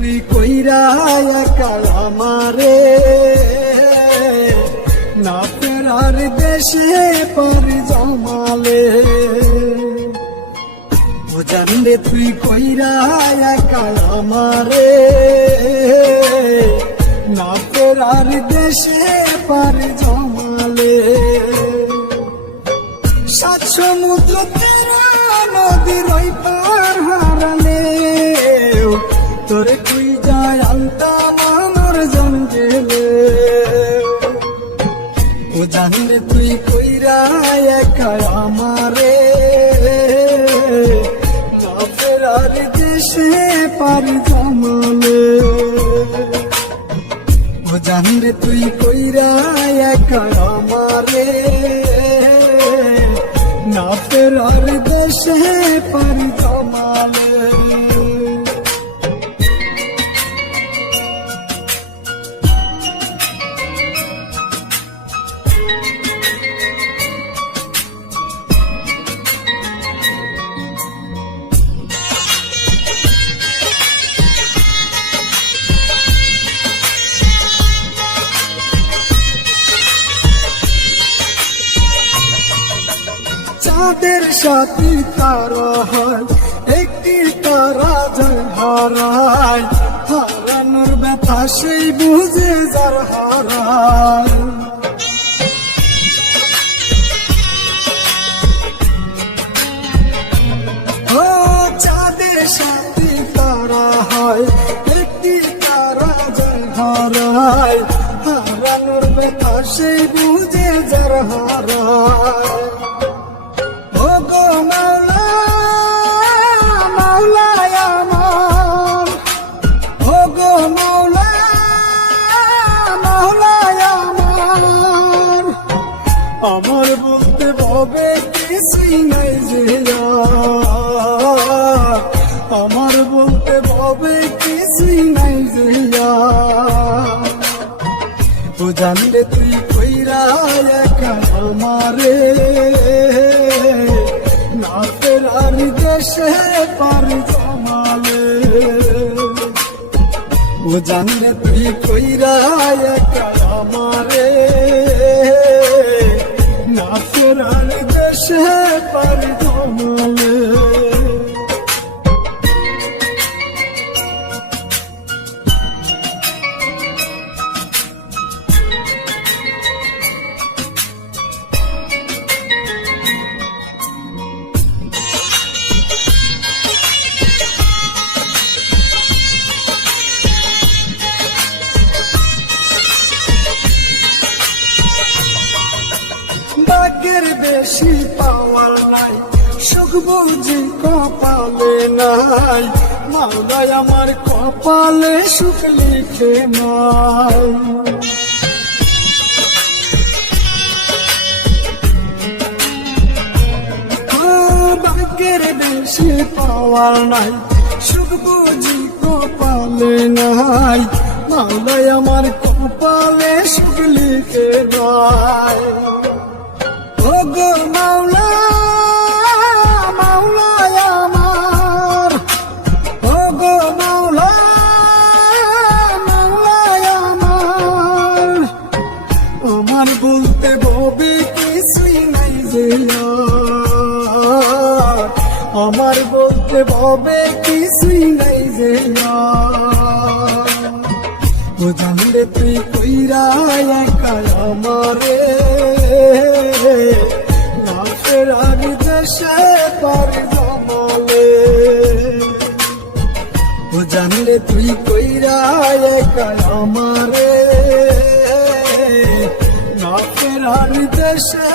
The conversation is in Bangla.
তুই কইরা একা আমারে, না ফেরার দেশে পারি জমালে। ও জানলে তুই কইরা একা আমারে, না ফেরার দেশে পারি জমালে। সাত সমুদ্র তেরা নদীর ওই পার হারালে, তোরে তুই যায় আনতাম আমার জঙ্গলে। ও জানলে তুই কইরা একা আমারে, না ফেরার দেশে পারি জমালে। ও জানলে তুই কইরা একা আমারে, না ফেরার দেশে পারি জমালে। চাঁদের সাথী তারা হয়, একটি তারা যায় হারায়, হারানোর ব্যথা সেই বুঝে যার হারায়। ও চাঁদের সাথী তারা হয়, একটি তারা যায় হারায়, হারানোর ব্যথা সেই বুঝে যার হারায়। আমার বলতে ভাবে কিছুই নাই যে, আমার বলতে ভাবে কিছুই নাই যে। ও জানলে তুই কইরা একা আমারে, না ফেরার দেশে পারি জমালে। ও জানলে তুই কইরা একা আমারে, না ফেরার দেশে পারি জমালে। ভাগ্যের বেশি পাওয়ার নাই, সুখ বুঝি কপালে নাই, মাওলায় আমার কপালে সুখ লিখে নাই। ভাগ্যের বেশি পাওয়ার নাই, সুখ বুঝি কপালে নাই, মাওলায় আমার কপালে সুখ লিখে নাই। ও গো মাওলা, মাওলায় আমার, ও গো মাওলা, মাওলায় আমার, আমার বলতে ভাবে কিছুই নাই যে, আমার বলতে ভাবে কিছুই নাই যে। ও জানলে তুই কইরা একা আমারে, না ফেরার দেশে পারি জমালে। ও জানলে তুই কইরা একা আমারে, না ফেরার দেশে